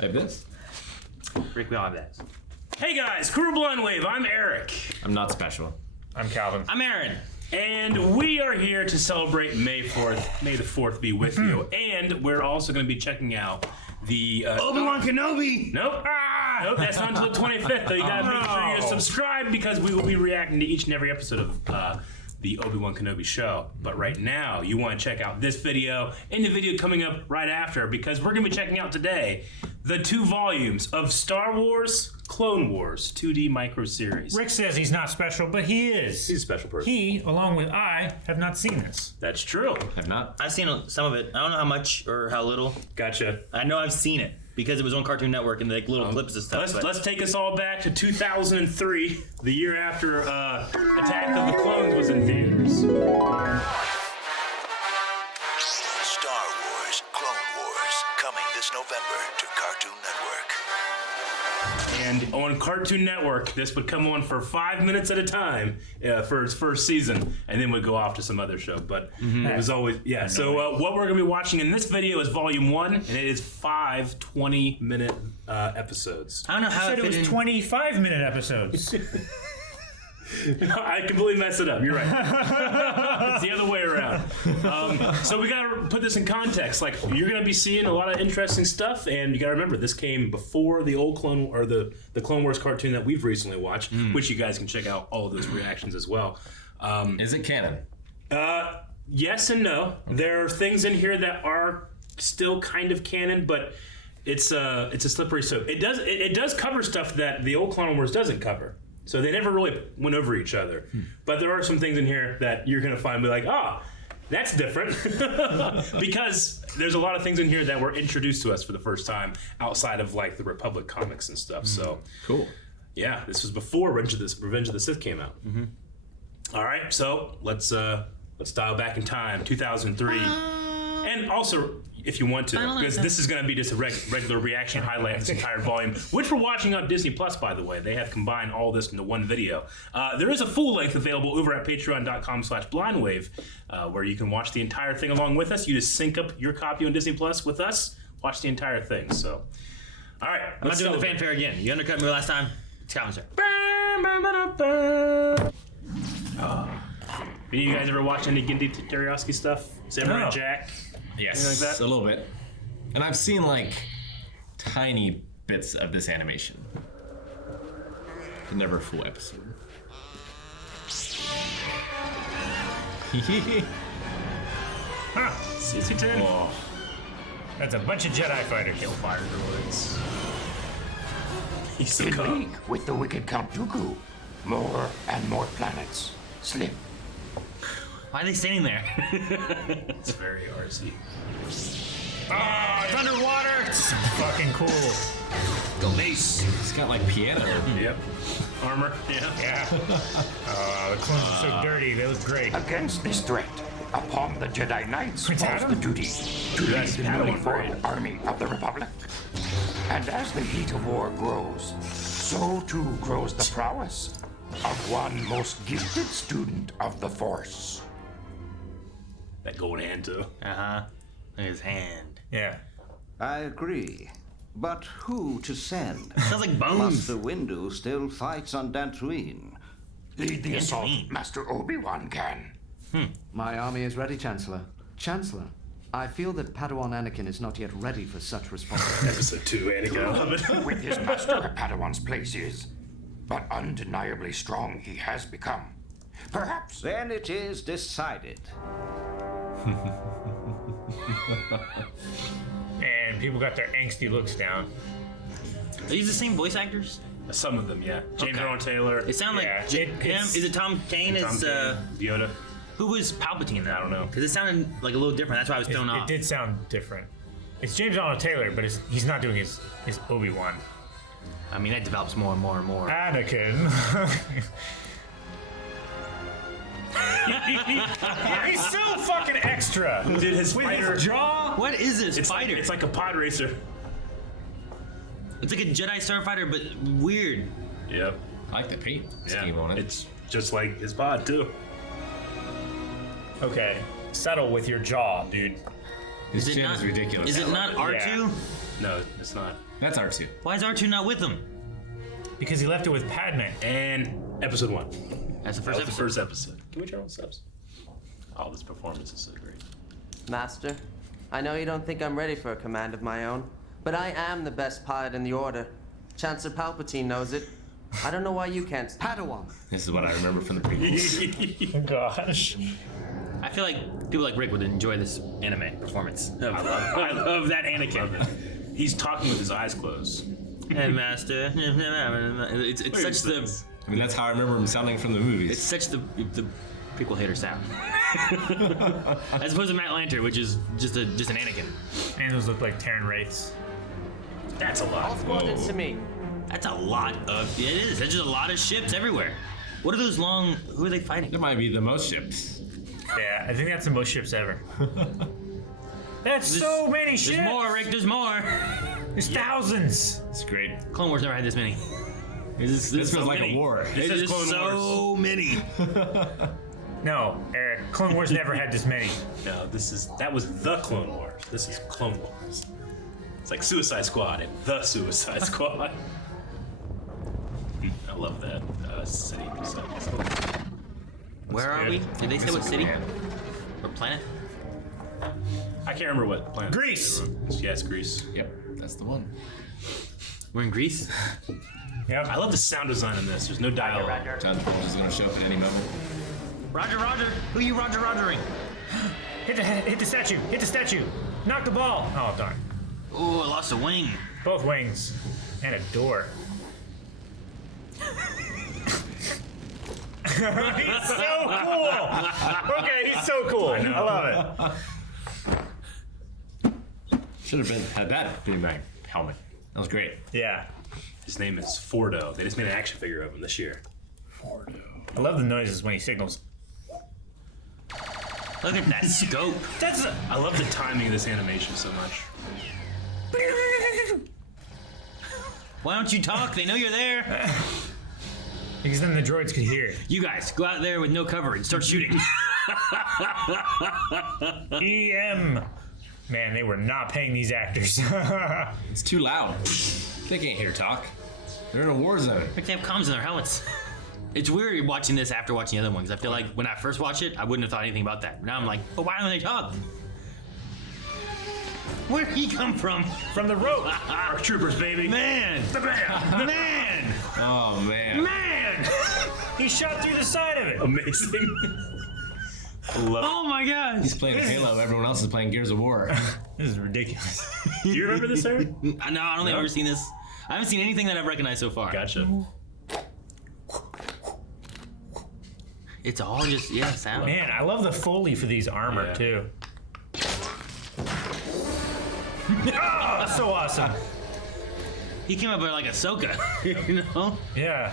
I have this. Rick, we all have that. Hey guys, Crew Blind Wave, I'm Eric. I'm not special. I'm Calvin. I'm Aaron. And we are here to celebrate May 4th. May the 4th be with you. And we're also going to be checking out the... Obi-Wan Kenobi! Nope. Nope, that's not until the 25th, though. You gotta make sure you subscribe because we will be reacting to each and every episode of the Obi-Wan Kenobi show. But right now, you want to check out this video and the video coming up right after because we're going to be checking out today the 2 volumes of Star Wars Clone Wars 2D micro series. Rick says he's not special, but he is. He's a special person. He, along with I, have not seen this. That's true. Have not. I've seen some of it. I don't know how much or how little. Gotcha. I know I've seen it because it was on Cartoon Network and like little clips and stuff. Let's take us all back to 2003, the year after Attack of the Clones was in theaters. Star Wars Clone Wars coming this November to Cartoon Network. And on Cartoon Network, this would come on for 5 minutes at a time for its first season, and then would go off to some other show. But it was always, yeah. So what we're going to be watching in this video is Volume 1, and it is 5 20-minute episodes. I don't know how It was 25-minute episodes. I completely messed it up. You're right. It's the other way around. So we gotta put this in context. Like you're gonna be seeing a lot of interesting stuff, and you gotta remember this came before the old Clone or the Clone Wars cartoon that we've recently watched, which you guys can check out all of those reactions as well. Is it canon? Yes and no. There are things in here that are still kind of canon, but it's a slippery slope. It does cover stuff that the old Clone Wars doesn't cover. So they never really went over each other. But there are some things in here that you're going to find be like, that's different. Because there's a lot of things in here that were introduced to us for the first time outside of like the Republic comics and stuff. So Cool. yeah, this was before Revenge of the Sith came out. All right, so let's dial back in time, 2003. And also, if you want to, because this is going to be just a regular reaction highlight of this entire volume, which we're watching on Disney Plus, by the way. They have combined all this into one video. There is a full length available over at patreon.com/blindwave, where you can watch the entire thing along with us. You just sync up your copy on Disney Plus with us, watch the entire thing. So, all right. I'm not doing the fanfare again. You undercut me last time. It's Calvin, sir. You guys ever watch any Genndy Tartakovsky stuff? Samurai No. Jack? Yes, Anything like that? a little bit. And I've seen like tiny bits of this animation. Never a full episode. CC10? Oh, That's a bunch of Jedi fighters. Fire droids. He's so In calm. league with the wicked Count Dooku. More and more planets slip. Why are they standing there? It's very artsy. It's underwater. It's so fucking cool. the lace. It's got like piano. Yep. Armor. Yeah. Yeah. The clones are so dirty. They look great. Against this threat, upon the Jedi Knights What's falls that? the duty to lead the newly formed army of the Republic. And as the heat of war grows, so too grows the prowess of one most gifted student of the Force. That golden hand too. Look at his hand. Yeah. I agree. But who to send? Sounds like bones. Master Windu still fights on Dantooine. Lead the assault, Dantooine. Master Obi-Wan can. My army is ready, Chancellor. Chancellor, I feel that Padawan Anakin is not yet ready for such responsibility. Episode 2, Anakin. I love it. With his master at Padawan's place is, but undeniably strong he has become. Perhaps Then it is decided. And people got their angsty looks down. Are these the same voice actors? Some of them, yeah. James Earl Taylor. It sounds Yeah, like him. Is it Tom Kane? Tom Is Kane, Yoda. who was Palpatine then? I don't know. Because it sounded like a little different. That's why I was thrown It off. did sound different. It's James Arnold Taylor, but he's not doing his Obi-Wan. I mean, that develops more and more and more. Anakin. He's so fucking extra. Dude, his With fighter. his jaw. What is this It's fighter? it's like a pod racer. It's like a Jedi Starfighter, but weird. Yep. I like the paint Yeah. scheme on it. It's just like his pod too. Okay, settle with your jaw, dude. His Is it chin not is ridiculous. Is it not R2? No, it's not. That's R2. Why is R2 not with them? Because he left it with Padme. And episode 1. That's the That first was the episode. first episode. Can we turn on subs? Oh, this performance is so great. Master, I know you don't think I'm ready for a command of my own, but I am the best pilot in the Order. Chancellor Palpatine knows it. I don't know why you can't. Padawan. This is what I remember from the prequels. Gosh. I feel like people like Rick would enjoy this anime performance. I love that Anakin. He's talking with his eyes closed. Hey, Master. It's such the I mean, that's how I remember him sounding from the movies. it's such the prequel hater sound. As opposed to Matt Lanter, which is just an Anakin. And those look like Terran Wraiths. That's a All lot. squadrons to me. That's a lot of. It is. There's just a lot of ships everywhere. What are those long? Who are they fighting? There might be the most ships. Yeah, I think that's the most ships ever. That's so many ships! There's more, Rick. There's more. There's thousands! It's great. Clone Wars never had this many. This feels so like many. a war. It is is Clone so many. No, Eric, Clone Wars never had this many. No, that was the Clone Wars. This is Clone Wars. It's like Suicide Squad and the Suicide Squad. I love that city. Where are we? Did they say what city? Or planet? I can't remember what planet. Greece! Yes, Greece. Yep, that's the one. We're in Greece? Yep. I love the sound design in this. There's no dialogue. John Paul is going to show up at any moment. Roger. Who you Rogering? Hit the statue! Hit the statue! Knock the ball! Oh, darn. Ooh, I lost a wing. Both wings. And a door. He's so cool! Okay, he's so cool. I love it. Should have had that be my helmet. That was great. Yeah. His name is Fordo. They just made an action figure of him this year. I love the noises when he signals. Look at that scope. That's a... I love the timing of this animation so much. Why don't you talk? They know you're there. Because then the droids could hear. You guys, go out there with no cover and start shooting. EM. Man, they were not paying these actors. It's too loud. They can't hear talk. They're in a war zone. Like they have comms in their helmets. It's weird watching this after watching the other ones. I feel like when I first watched it, I wouldn't have thought anything about that. Now I'm like, oh, why don't they talk? Where'd he come from? From the rope. Arc Troopers, baby. Man! The band. Man! Oh, man. Man! He shot through the side of it. Amazing. Love Oh my gosh! He's playing Halo. Everyone else is playing Gears of War. This is ridiculous. Do you remember this, sir? No, I don't think I've ever seen this. I haven't seen anything that I've recognized so far. Gotcha. It's all just, sound. Man, I love the Foley for these armor, Yeah. too. Oh, so awesome. He came up with like Ahsoka, you know? Yeah.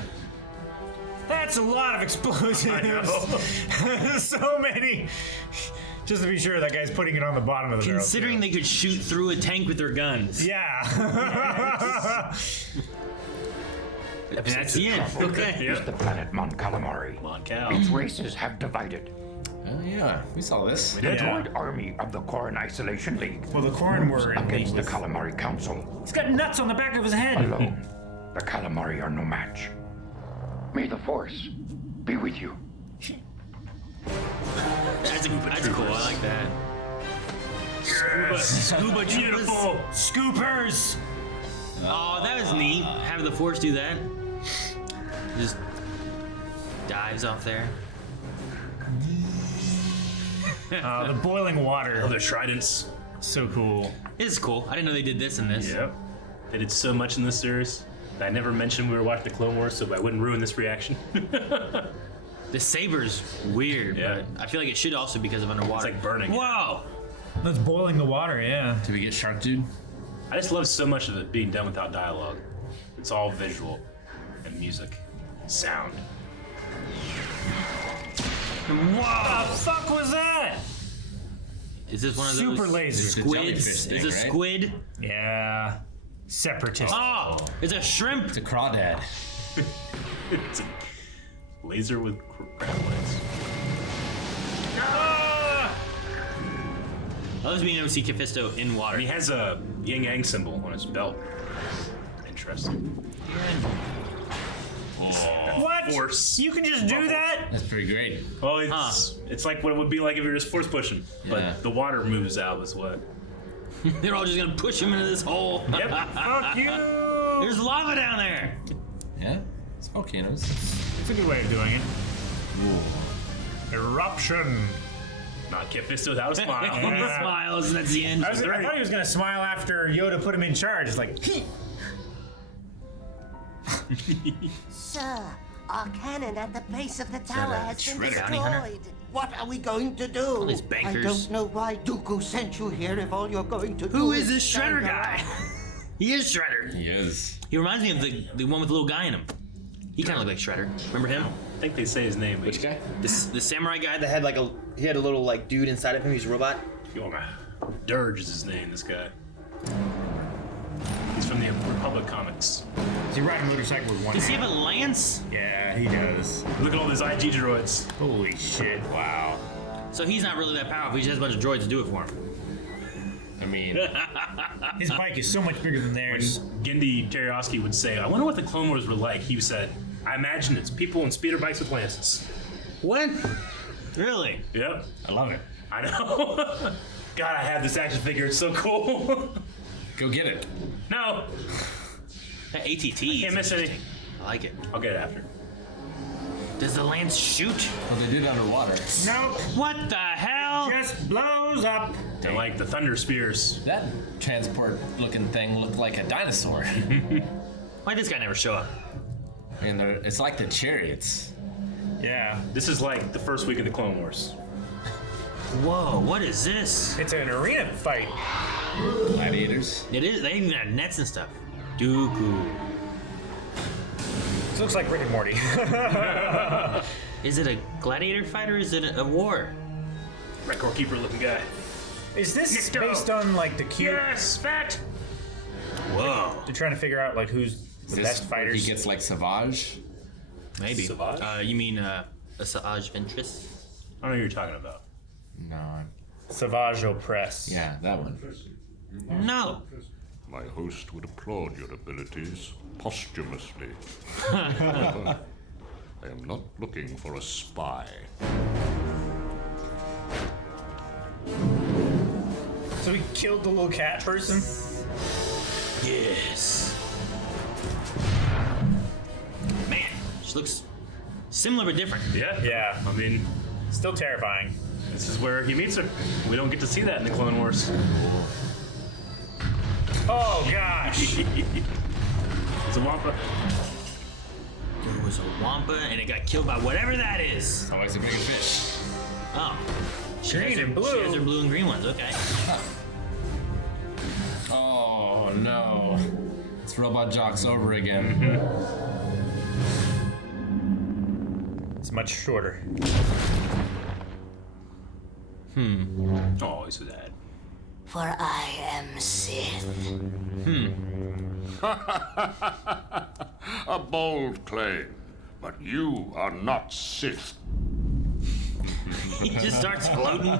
That's a lot of explosives. I know. So many. Just to be sure, that guy's putting it on the bottom of the barrel. Considering they could shoot through a tank with their guns. Yeah. And that's the end. Okay. Is the planet Mon Calamari. Come on, Cal. Its races have divided. Oh, yeah. We saw this. The Yeah. droid army of the Corran Isolation League Well, the Corran were against the Calamari Council. He's got nuts on the back of his head. Alone, the Calamari are no match. May the Force be with you. That's cool. I like that. Scuba Beautiful. Scoopers. Oh, that was neat. Having the Force do that. Just dives off there. The boiling water. Oh, their tridents. So cool. This is cool. I didn't know they did this in this. Yep. They did so much in this series that I never mentioned we were watching the Clone Wars, so I wouldn't ruin this reaction. The saber's weird, Yeah. but I feel like it should also because of underwater. It's like burning. Whoa! That's boiling the water, yeah. Did we get Shark Dude? I just love so much of it being done without dialogue. It's all visual and music, sound. What the fuck was that? Is this one of Super those laser. The squids? jellyfish Is thing, this right? squid? Yeah. Separatist. Oh, it's a shrimp. It's a crawdad. It's a laser with crab legs. Ah! I was being able to see Mephisto in water. And he has a yin yang symbol on his belt. Interesting. What? Force. You can just do that? That's pretty great. Well, it's like what it would be like if you're just force pushing, but Yeah. the water moves out this way. They're all just gonna push him into this hole. Yep. Fuck you! There's lava down there. Yeah, it's volcanoes. It's a good way of doing it. Eruption. Not Mephisto without a smile. He smiles, and that's the end. I thought he was gonna smile after Yoda put him in charge. It's like, Sir, our cannon at the base of the tower has been Shredder, bounty hunter? destroyed. What are we going to do? these bankers. I don't know why Dooku sent you here if all you're going to do Who is is this Shredder stand guy? around. He is Shredder. He is. He reminds me of the one with the little guy in him. He kind of looked like Shredder. Remember him? I think they say his name. Which guy? The samurai guy That had like he had a little like dude inside of him. He's a robot. Dirge is his name, this guy. He's from the Republic comics. does he ride a motorcycle with one Does he hand? have a lance? Yeah, he does. Look at all these IG droids. Holy shit, wow. So he's not really that powerful. He just has a bunch of droids to do it for him. I mean, His bike is so much bigger than theirs. Genndy Tartakovsky would say, I wonder what the Clone Wars were like. He said, I imagine it's people on speeder bikes with lances. What? Really? Yep. I love it. I know. God, I have this action figure. It's so cool. go get it. No. That ATT. Can't miss any. I like it. I'll get it after. Does the lance shoot? Well, they did underwater. Nope. What the hell? Just blows up. They're like the Thunder Spears. That transport-looking thing looked like a dinosaur. Why'd this guy never show up? And it's like the chariots. Yeah. This is like the first week of the Clone Wars. Whoa, what is this? It's an arena fight. Gladiators. It is. They even have nets and stuff. Dooku. This looks like Rick and Morty. Is it a gladiator fight or is it a war? Record keeper looking guy. Is this Nick based on like the cute? Yes, fat. Whoa. They're trying to figure out like who's the This best where fighters. He gets like Savage. Maybe. Savage? You mean a Savage Ventress? I don't know what you're talking about. No. Savage Opress. Yeah, that one. No. My host would applaud your abilities posthumously. I am not looking for a spy. So he killed the little cat person? Yes. Man, she looks similar but different. Yeah? Yeah. I mean, Still terrifying. this is where he meets her. We don't get to see that in the Clone Wars. Oh gosh. It's a Wampa. There was a Wampa and it got killed by whatever that is. Always a big fish. Oh. She Green has her- and blue. She has her blue and green ones, okay. Oh no. It's Robot Jocks over again. It's much shorter. Oh, he's so sad. For I am Sith. A bold claim, but you are not Sith. He just starts floating.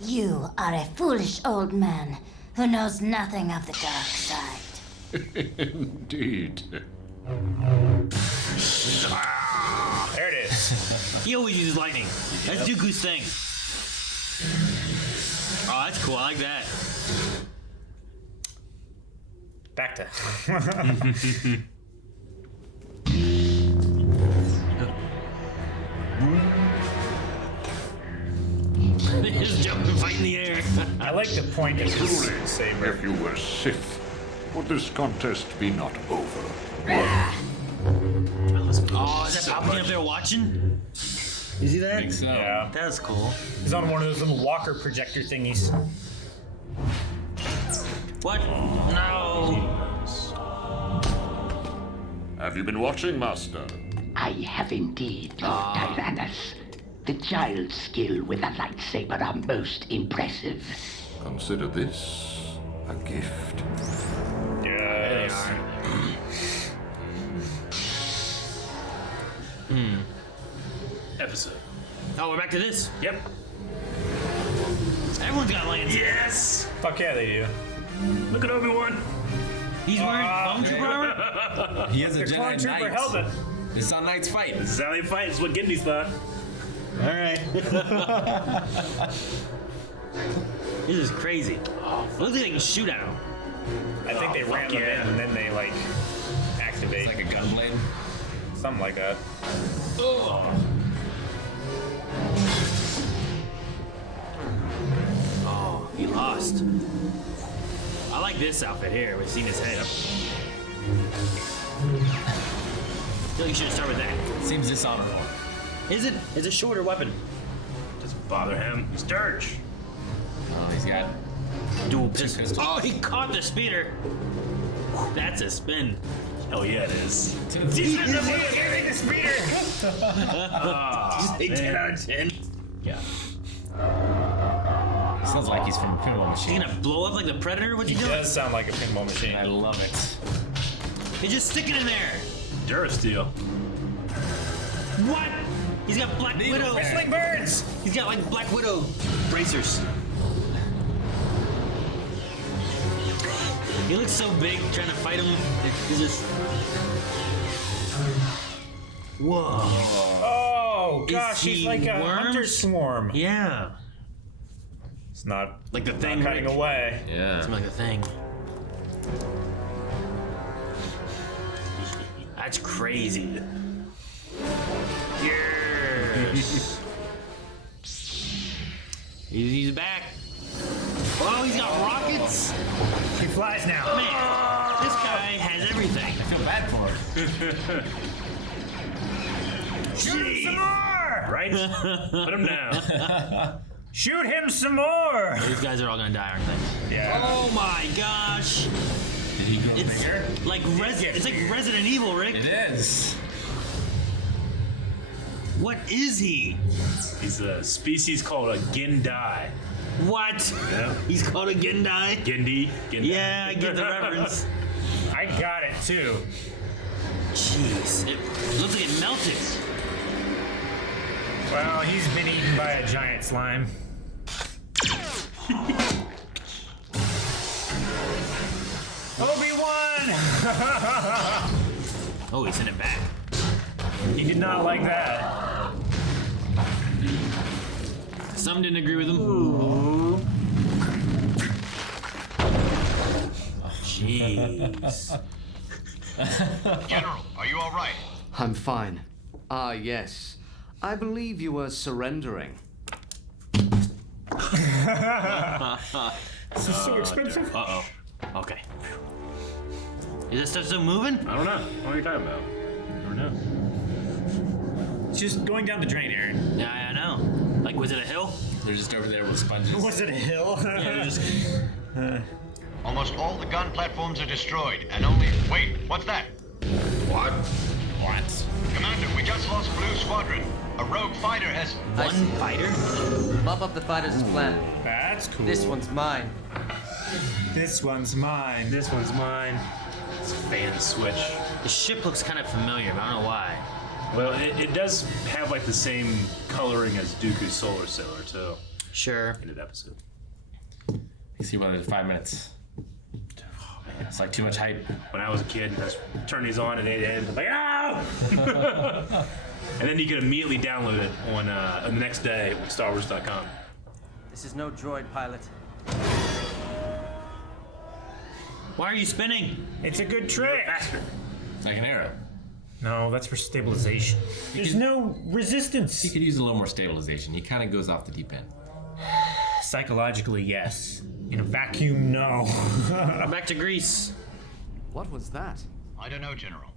You are a foolish old man who knows nothing of the dark side. Indeed. There it is. He always uses lightning. That's Dooku's thing. Oh, that's cool. I like that. Back to. They just jump and fight in the air. I like the point of Truly, this saber. if you were Sith, would this contest be not over? Oh, is that Palpatine up there watching? You see I that? think so. Yeah. That's cool. He's on one of those little walker projector thingies. What? No. Have you been watching, Master? I have indeed, Lord Tyrannus. The child's skill with a lightsaber are most impressive. Consider this a gift. Yes. Episode. Oh, we're back to this. Yep. Everyone's got lances. Yes! Fuck yeah, they do. Look at Obi-Wan. He's wearing clone trooper armor? He has a The Jedi clone trooper Knight. helmet. This is on Knight's Fight. This is how they fight. This is what Gendy's thought. Alright. This is crazy. It looks like they can shoot at him. I think they ram them in and then they like activate. It's like a gunblade. Something like that. Oh, he lost. I like this outfit here. We've seen his head up. I feel like you should start with that. Seems dishonorable. Is it? It's a shorter weapon. Doesn't bother him. He's Dirge. Oh, he's got Dual pistols. Oh, he caught the speeder. That's a spin. Hell yeah, it is. He's carrying the speeder. Say 10 out of 10. Yeah. Sounds like he's from a pinball He's machine. gonna blow up like the Predator? What's he He doing? does sound like a pinball machine. I love it. He's just sticking in there. Durasteel. What? He's got Black Widow. Whistling birds. He's got like Black Widow bracers. He looks so big trying to fight him. He's just. Whoa. Oh gosh, he he's like a worms? hunter swarm. Yeah. It's not Like the not thing. cutting Rick. away. Yeah. It's like the thing. That's crazy. Yes. He's back. Oh, he's got rockets. He flies now. Man, this guy has everything. I feel bad for him. Shoot him some more! Right? Put him down. Shoot him some more! These guys are all gonna die, aren't they? Yeah. Oh my gosh! Did he go It's bigger? like it's like Resident Evil, Rick. It is. What is he? He's a species called a Genndy. What? Yeah. He's called a Genndy? Genndy. Yeah, I get the reference. I got it too. Jeez, it looks like it melted. Well, he's been eaten by a giant slime. Obi-Wan! Oh, he sent it back. He did not like that. Some didn't agree with him. Jeez. General, are you all right? I'm fine. Ah, yes. I believe you were surrendering. This is so expensive. Uh-oh. Okay. Is this stuff still moving? I don't know. What are you talking about? I don't know. It's just going down the drain, Aaron. Yeah, I know. Like, was it a hill? They're just over there with sponges. Was it a hill? Yeah, they're just... Almost all the gun platforms are destroyed, and only... Wait, what's that? What? What? Commander, we just lost Blue Squadron. A rogue fighter has... One fighter? Mop up the fighters as planned. That's cool. This one's mine. This one's mine. This one's mine. It's a fan switch. The ship looks kind of familiar, but I don't know why. Well, it does have like the same coloring as Dooku's solar sailor too. Sure. In an episode. You see what? 5 minutes. Oh man, It's like too much hype. when I was a kid, I just turned these on and they ended like ah, and then you could immediately download it on the next day at StarWars.com. This is no droid pilot. Why are you spinning? It's a good trick. Faster. It's like an arrow. No, that's for stabilization. There's no resistance. He could use a little more stabilization. He kind of goes off the deep end. Psychologically, yes. In a vacuum, no. Back to Greece. What was that? I don't know, General.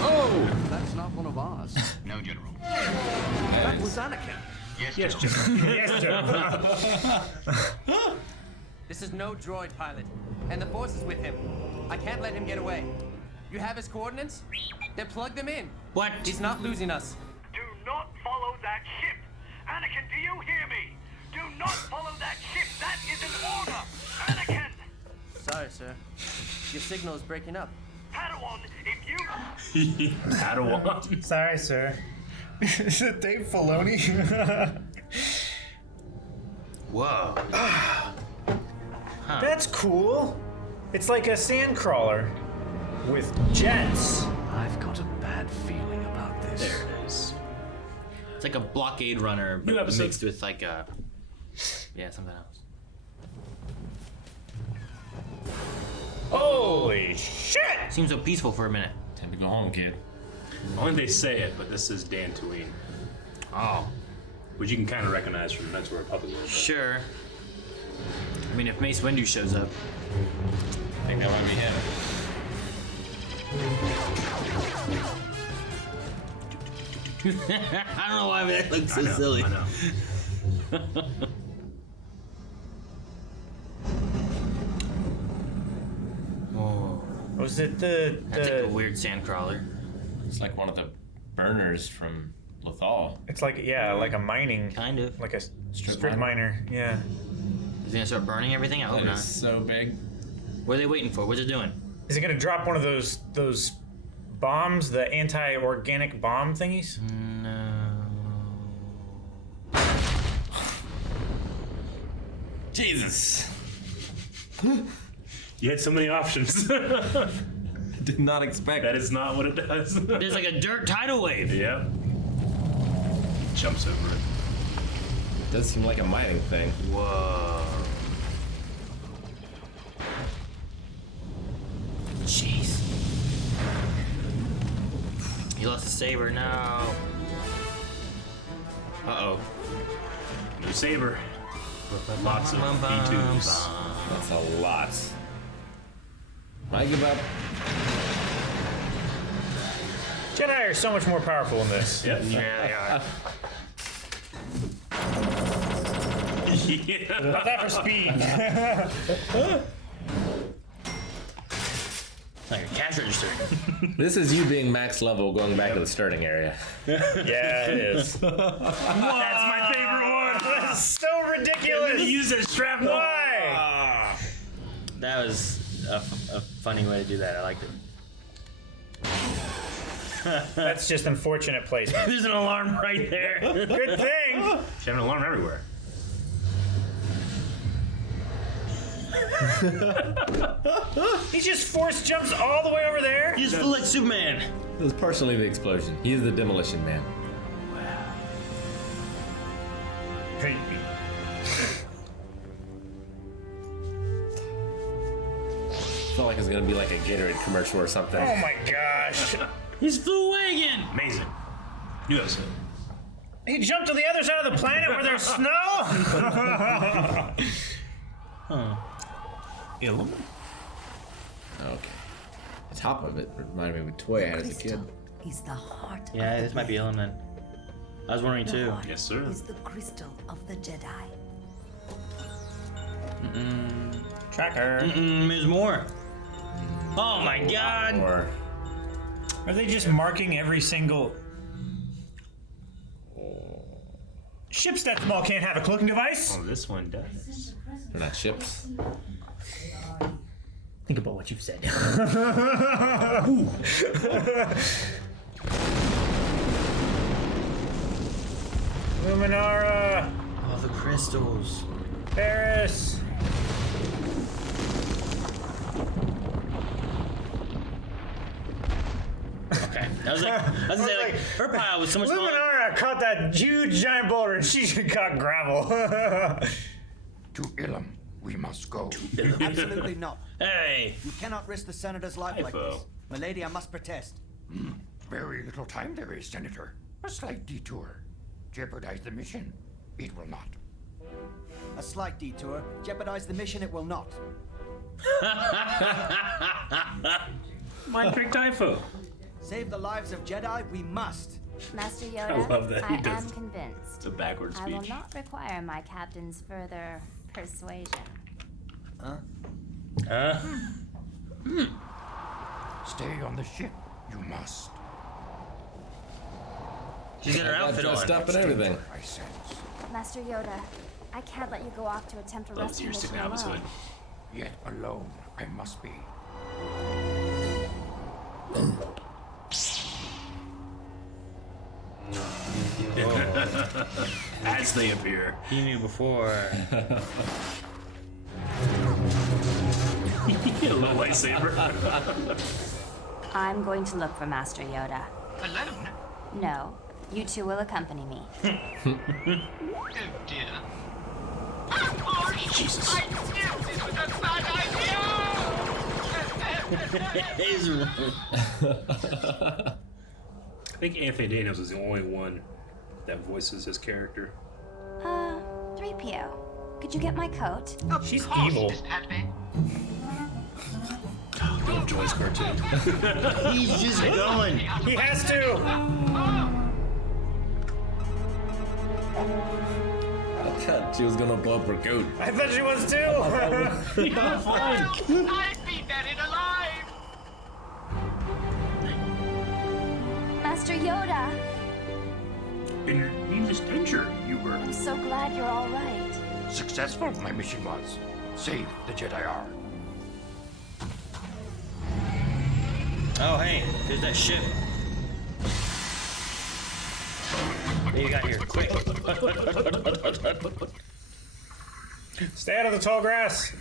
Oh! That's not one of ours. No, General. That was Anakin. Yes, General. Yes, Joe. This is no droid pilot, and the Force is with him. I can't let him get away. You have his coordinates? Then plug them in. What? He's not losing us. Do not follow that ship. Anakin, do you hear me? Do not follow that ship. That is an order. Anakin! Sorry, sir. Your signal is breaking up. Padawan, if you... Padawan. Sorry, sir. Is it Dave Filoni? Whoa. That's cool. It's like a sand crawler with jets. I've got a bad feeling about this. There it is. It's like a blockade runner, New but episode. mixed with like a something else. Holy shit! Seems so peaceful for a minute. Time to go home, kid. Only they say it, but this is Dantooine. Oh. Which you can kind of recognize from Knights of the Republic. Sure. I mean, if Mace Windu shows up. I think that might be him. I don't know why that looks so silly. I know. Oh. Was it the That's like a weird sand crawler. It's like one of the burners from Lothal. It's like, yeah, like a mining. Kind of. Like a strip miner. Yeah. Is it gonna start burning everything? I hope That not. is so big. What are they waiting for? What's it doing? Is it gonna drop one of those bombs, the anti-organic bomb thingies? No. Jesus. You had so many options. I did not expect. That is not what it does. There's like a dirt tidal wave. Yeah. Jumps over it. Does seem like a mining thing. Whoa. Jeez. He lost a saber now. Uh-oh. New saber. Lots of B2s. That's a lot. I give up. Jedi are so much more powerful in this. Yep. Yeah, they are. How's that for speed? Like a cash register. This is you being max level going back to the starting area. Yeah, it is. That's my favorite one. That's so ridiculous. You use it as shrapnel. Why? That was a funny way to do that. I liked it. That's just unfortunate placement. There's an alarm right there. Good thing. Should have an alarm everywhere. He just force jumps all the way over there. He's full like Superman. It was partially the explosion. He is the demolition man. Hey. Felt like it was gonna be like a Gatorade commercial or something. Oh my gosh. He's flew away again. Amazing. New episode. He jumped to the other side of the planet where there's snow. Huh. Ilum? Okay. The top of it reminded me of a toy I had as a kid. Is the heart. Yeah, this might be Ilum then. I was wondering too. Yes, sir. Is the crystal of the Jedi. Tracker. There's more. Oh my god. Or Are they just marking every single... Ships that small can't have a cloaking device. Oh, this one does. they're not ships. Think about what you've said. Luminara. Oh, the crystals. Paris. Okay. I was like, her pile was so much smaller. Luminara caught that huge giant boulder and she caught gravel. To Ilum, we must go. Absolutely not. Hey. You cannot risk the Senator's life like this. Milady, I must protest. Very little time there is, Senator. A slight detour. Jeopardize the mission. It will not. A slight detour. Jeopardize the mission, it will not. Mind trick Typho. Save the lives of Jedi, we must. Master Yoda, I love that he I does. am convinced. It's a backward I will speech. not require my captain's further persuasion. Stay on the ship. You must. She's got her outfit on. Dressed up and everything. I sense. Master Yoda, I can't let you go off to attempt a Love rescue your mission sticking out of his alone. hood. Yet alone, I must be. As Twice they appear. He knew before. A little lightsaber. I'm going to look for Master Yoda. Alone? No, you two will accompany me. Oh dear. Oh, Jesus. I knew this was a bad idea! I think Anthony Daniels is the only one that voices his character. 3PO, could you get my coat? She's evil. Bill Joy's cartoon. He's just going. He has to. I thought she was gonna blow up her coat. I thought she was too. I'd be buried alive! Master Yoda, In your needless danger, you were. I'm so glad you're all right. Successful my mission was. Save the Jedi are. Oh, hey, there's that ship. What do you got here? Quick. Stay out of the tall grass.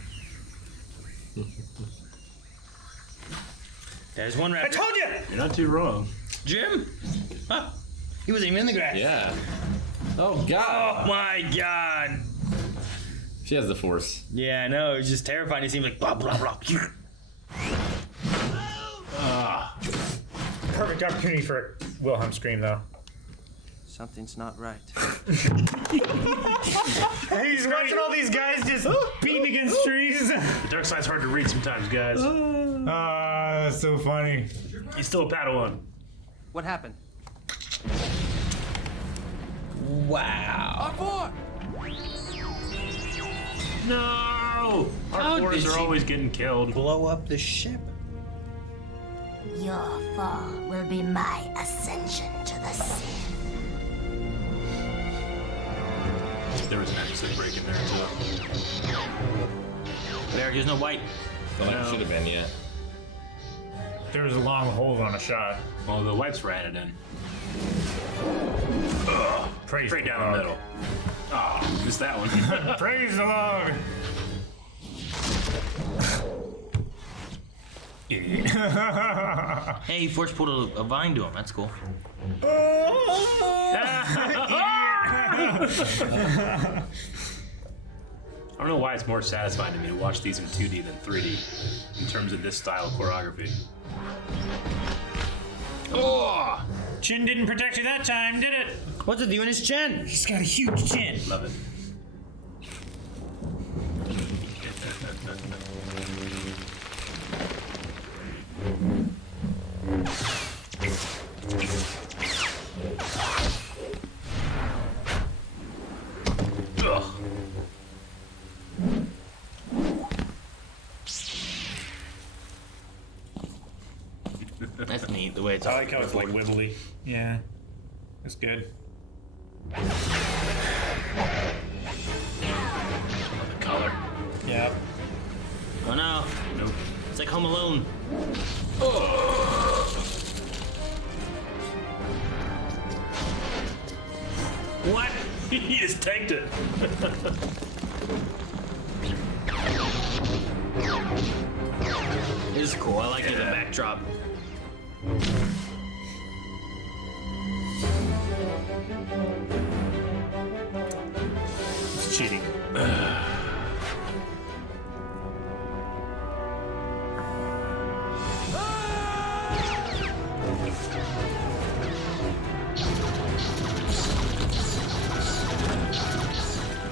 There's one raptor. I told you. You're not too wrong. Jim? Huh. He wasn't even in the grass. Yeah. Oh God. Oh my God. She has the Force. Yeah, I know. It was just terrifying. It seemed like blah, blah, blah. Perfect opportunity for a Wilhelm scream, though. Something's not right. He's watching all these guys just beating against trees. The dark side's hard to read sometimes, guys. That's so funny. He's still a Padawan. What happened? Wow. Abort! No! Our fours are always getting killed. Blow up the ship. Your fall will be my ascension to the sea. There was an accent break in there, too. There, here's no white. Well, that should have been, yeah. There was a long hold on a shot. Well, the whites ran it in. Praise Straight the down Lord. the middle. Oh, missed that one. Praise the Lord. Hey, he force pulled a vine to him. That's cool. I don't know why it's more satisfying to me to watch these in 2D than 3D in terms of this style of choreography. Oh! Chin didn't protect you that time, did it? What's with you and his chin? He's got a huge chin. Love it. Ugh. That's neat, the way it's I like how it's like wibbly. Yeah. It's good. The color. Yep. Oh no. Nope. It's like Home Alone. What? He just tanked it. This is cool. I like it, the backdrop. It's cheating.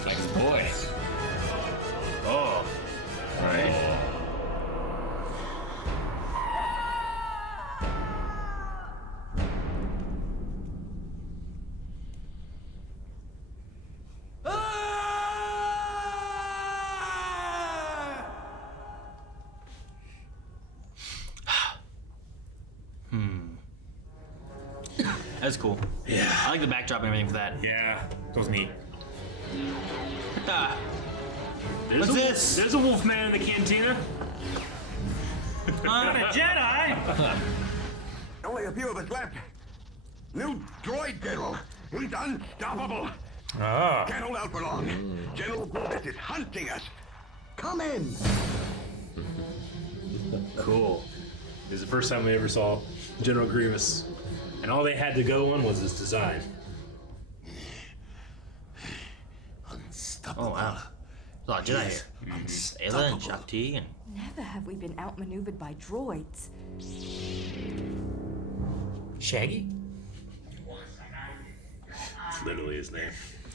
Nice boy. Oh. Right. That's cool. Yeah. I like the backdrop and everything for that. Yeah. That was neat. Ah. What's this? There's a wolf man in the cantina. Not a Jedi! Only a few of us left. New droid general. He's unstoppable. Ah. Can't hold out for long. General Grievous is hunting us. Come in. Cool. It was the first time we ever saw General Grievous, and all they had to go on was his design. Oh wow. A lot of Jedi here. Ayla and Shakti and Never have we been outmaneuvered by droids. Shaggy? That's literally his name.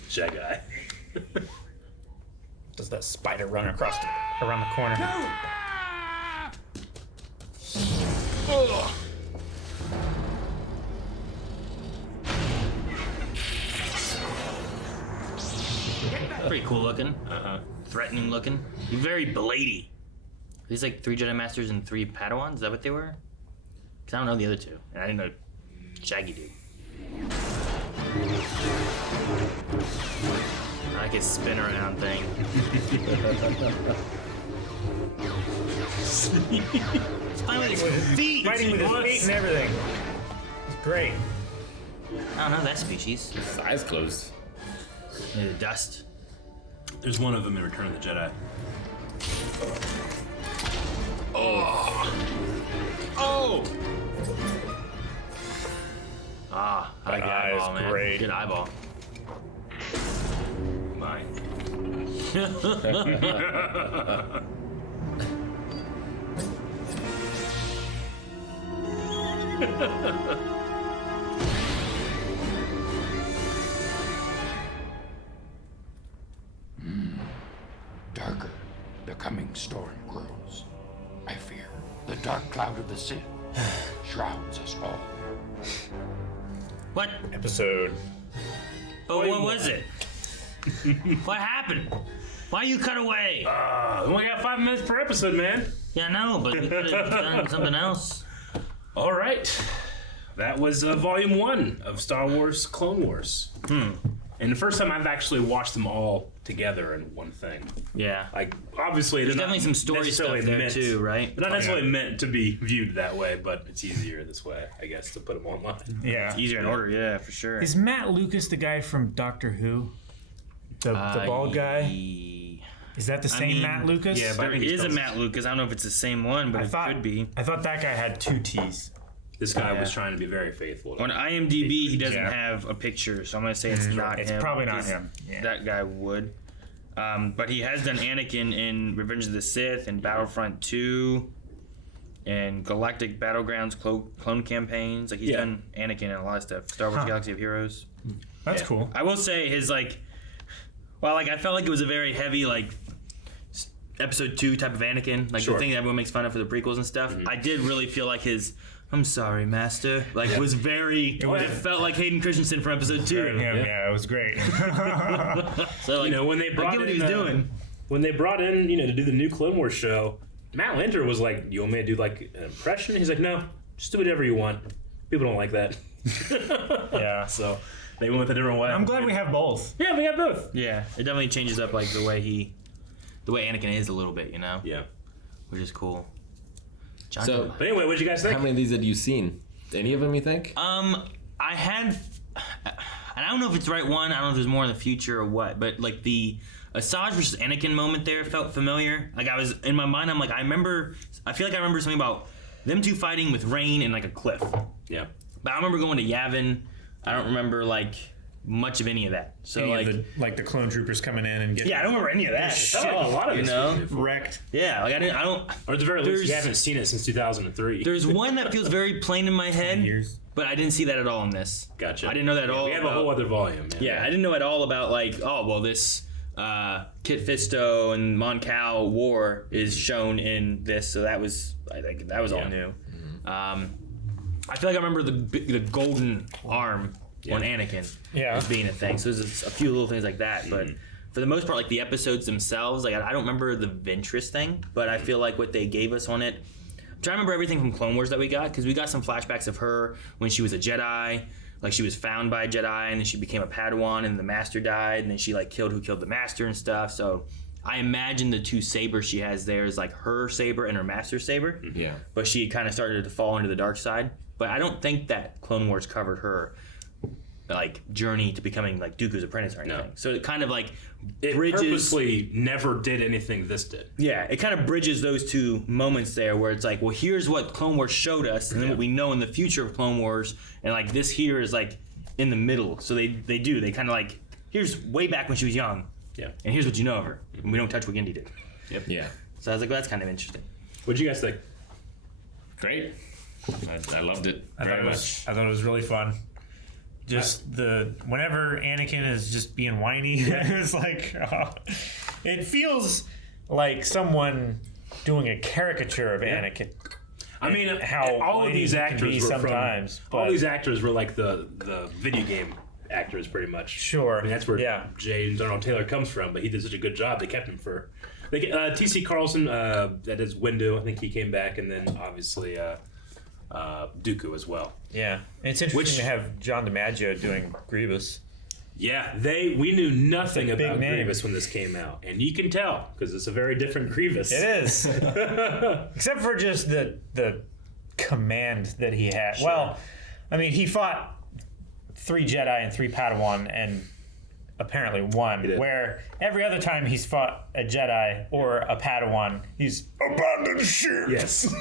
Shaggy. Does that spider run around the corner? No! Ugh. pretty cool looking. Threatening looking. Very Blady. These like 3 Jedi Masters and 3 Padawans. Is that what they were? Because I don't know the other 2. And I didn't know Shaggy did. I like his spin around thing. He's fighting with his feet. Fighting with his feet and everything. It's great. I don't know that species. His eyes closed. Maybe the dust. There's one of them in Return of the Jedi. Oh! Oh! Ah, I like That the eyeball, is man. great. Good eyeball. Mine. Darker, the coming storm grows. I fear the dark cloud of the Sith shrouds us all. What? Episode. But what was it? What happened? Why you cut away? We only got 5 minutes per episode, man. Yeah, I know, but we could have done something else. All right. That was Volume 1 of Star Wars Clone Wars. And the first time I've actually watched them all together in one thing. Yeah. Like, obviously, There's they're definitely some story stuff there too, right? They're not necessarily meant to be viewed that way, but it's easier this way, I guess, to put them online. Yeah. It's easier in order, yeah, for sure. Is Matt Lucas the guy from Doctor Who? The bald guy? Is that the same Matt Lucas? Yeah, but there is a Matt Lucas. I don't know if it's the same one, but it could be. I thought that guy had 2 T's. This guy was trying to be very faithful. On IMDb, he doesn't have a picture, so I'm going to say it's not him. It's probably not 'cause him. Yeah. That guy would. But he has done Anakin in Revenge of the Sith and Battlefront 2 and Galactic Battlegrounds clone campaigns. Like, he's done Anakin in a lot of stuff. Star Wars Galaxy of Heroes. That's cool. I will say his, like... Well, like, I felt like it was a very heavy, like... Episode 2 type of Anakin. Like, the thing that everyone makes fun of for the prequels and stuff. I did really feel like his... I'm sorry, Master. Like, was very... It felt like Hayden Christensen from Episode 2. Yeah, it was great. So, like, when they brought what in, he was doing. When they brought in, to do the new Clone Wars show, Matt Lanter was like, "You want me to do like an impression?" He's like, "No, just do whatever you want. People don't like that." Yeah. So they went with a different way. I'm glad we have both. Yeah, we got both. Yeah, it definitely changes up like the way Anakin is a little bit, Yeah. which is cool. John So, but anyway, what did you guys think? How many of these had you seen? Any of them, you think? I had, and I don't know if it's the right one. I don't know if there's more in the future or what, but like the Asajj versus Anakin moment there felt familiar. Like, I was in my mind, I'm like, I feel like I remember something about them 2 fighting with rain and like a cliff. Yeah. But I remember going to Yavin. I don't remember like much of any of that. So like the clone troopers coming in and getting. Yeah, I don't remember any of that. Shit, a lot of this wrecked. Yeah, like I don't. Or at the very least, you haven't seen it since 2003. There's one that feels very plain in my head, but I didn't see that at all in this. Gotcha. I didn't know that at all. We have a whole other volume. Man. Yeah, I didn't know at all about like, oh well, this Kit Fisto and Mon Cal war is shown in this, so that was all new. I feel like I remember the golden arm on Anakin as being a thing. So there's a few little things like that, but for the most part, like the episodes themselves, like I don't remember the Ventress thing, but I feel like what they gave us on it. I'm trying to remember everything from Clone Wars that we got, because we got some flashbacks of her when she was a Jedi. Like, she was found by a Jedi, and then she became a Padawan, and the Master died, and then she like killed who killed the Master and stuff. So I imagine the 2 sabers she has there is like her saber and her Master's saber. Yeah. But she kind of started to fall into the dark side. But I don't think that Clone Wars covered her. like journey to becoming like Dooku's apprentice or anything. So it kind of like it bridges. Purposely never did anything this did. Yeah, it kind of bridges those two moments there where it's like, well, here's what Clone Wars showed us, and then what we know in the future of Clone Wars, and like this here is like in the middle. So they kind of like, here's way back when she was young, and here's what you know of her. And we don't touch what Genndy did. Yep. Yeah. So I was like, well, that's kind of interesting. What'd you guys think? Great. I loved it very much. I thought it was really fun. Just whenever Anakin is just being whiny, it's like it feels like someone doing a caricature of Anakin. I mean, how all of these actors were sometimes. All these actors were like the video game actors, pretty much. Sure. I mean, that's where J. Donald Taylor comes from, but he did such a good job. They kept him for. T.C. Carlson, that is Windu. I think he came back, and then obviously Dooku as well. Yeah, and it's interesting to have John DiMaggio doing Grievous. Yeah, we knew nothing about Grievous when this came out, and you can tell because it's a very different Grievous. It is, except for just the command that he had. Sure. Well, I mean, he fought 3 Jedi and 3 Padawan, and apparently 1. Where every other time he's fought a Jedi or a Padawan, he's abandoned ship. Yes,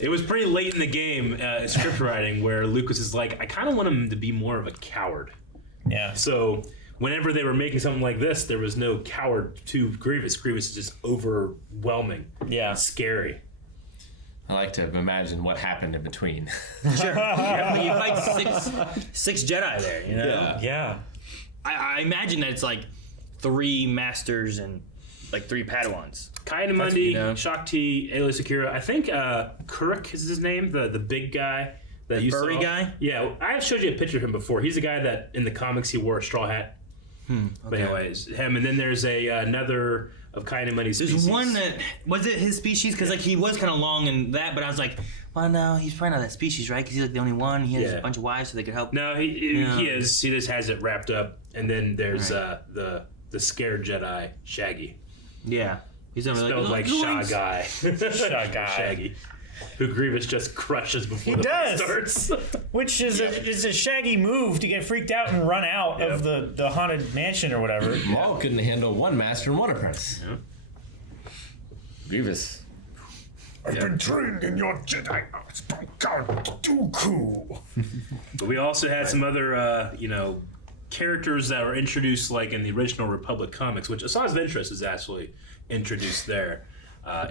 it was pretty late in the game, script writing, where Lucas is like, I kind of want him to be more of a coward. Yeah. So whenever they were making something like this, there was no coward to Grievous. Grievous is just overwhelming. Yeah. Scary. I like to imagine what happened in between. Sure. I mean, you fight six Jedi there, you know? Yeah. I imagine that it's like 3 masters and like 3 Padawans. Kainamundi, Shakti, Aayla Secura. I think Kuruk is his name, the big guy. The furry guy? Yeah, I showed you a picture of him before. He's the guy that in the comics he wore a straw hat. Okay. But anyways, him. And then there's another of Kainamundi's species. There's one that, was it his species? Because like he was kind of long in that, but I was like, well, no, he's probably not that species, right? Because he's like the only one. He has a bunch of wives, so they could help. No, he is. He just has it wrapped up. And then there's the scared Jedi, Shaggy. Yeah. He's spelled like Sha Guy. Shaggy. Who Grievous just crushes before the fight starts. Which is a Shaggy move to get freaked out and run out of the haunted mansion or whatever. Maul couldn't handle 1 master and 1 apprentice. Yeah. Grievous. I've been trained in your Jedi arts by Count Dooku. But we also had some other, characters that were introduced like in the original Republic comics, which Asajj Ventress is actually introduced there